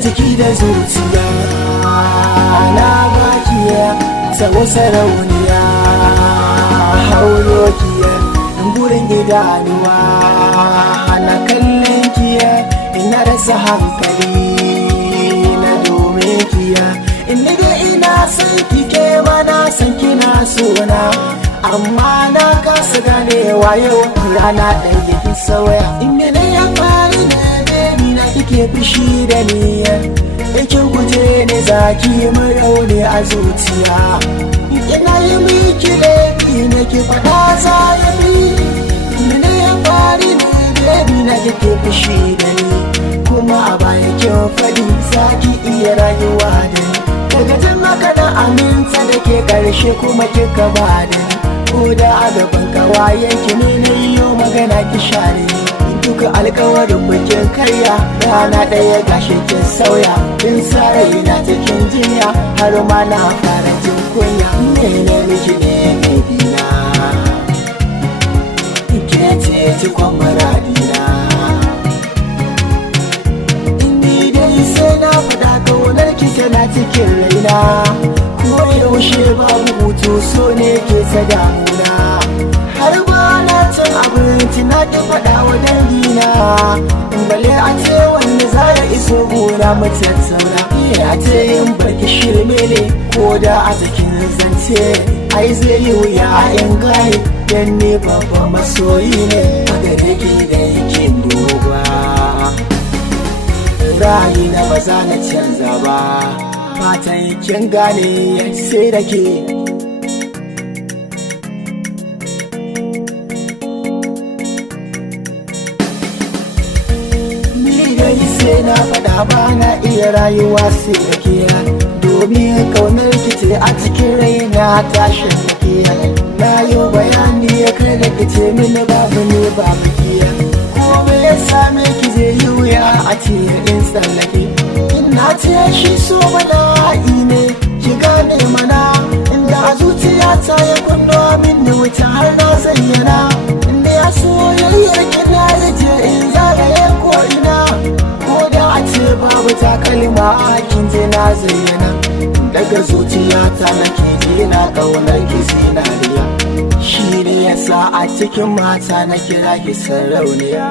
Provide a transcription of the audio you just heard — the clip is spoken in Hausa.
jiki da zuciya na bakiya tsawo sarauniya haurokiya burin idanuwa na kallon kiya ina rasa hankali na domin kiya inda da ina san kike ba na san kina sona amma na kasa ganewa yau rana ɗaya ki sauya inda na ya fari na baby na kike fushi da niyya kin guje ne zaki mu rauni a zuciya ina yi miki laifi na ki faɗa za ya bi inda ya fari na baby na kike fushi da ni kuma a baya kin faɗi zaki iya rayuwa da ni daga jin maka da aminta da ke ƙarshe kuma kika ba da ni ko da a gaban kawayen ki ne na yiwo magana ki share duka alkawarin bikin karya rana ɗaya gashi kin sauya kin sare ina cikin jinya har ma na fara jin kunya mene miki ne baby na ke ce cikon muradina inni dai sai na faɗa kaunar ki tana cikin raina ko yaushe babu hutu so ne ke ta damuna har ba na cin abinci na ki faɗa wa dangina bale a ce wanda za ya iso gona mu tattauna a ce yin barki shirme ne ko da a cikin zance ai zai yi wuya in gane dan ne babban masoyi ne a gare ki da yake duba rayi na ba za na canza ba fatan kin gane sai da ke sai na faɗa ba na iya rayuwa sai da ke domin kaunar kice a cikin raina tashin ke na yi bayani ya kai da kice mini babu ne babu kiya kuma ya same ki zai yi wuya a ce in tsallake ina ce shi so bala'i ne ki gane mana inda a zuciyata ya kunno min wuta har na zayyana inda ya soyayyar kina ya je in zagaye ko ina babu takalma kin je na zayyana daga zuciyata nake ji na kaunar ki zinariya shi ne yasa a cikin mata na kira ki sarauniya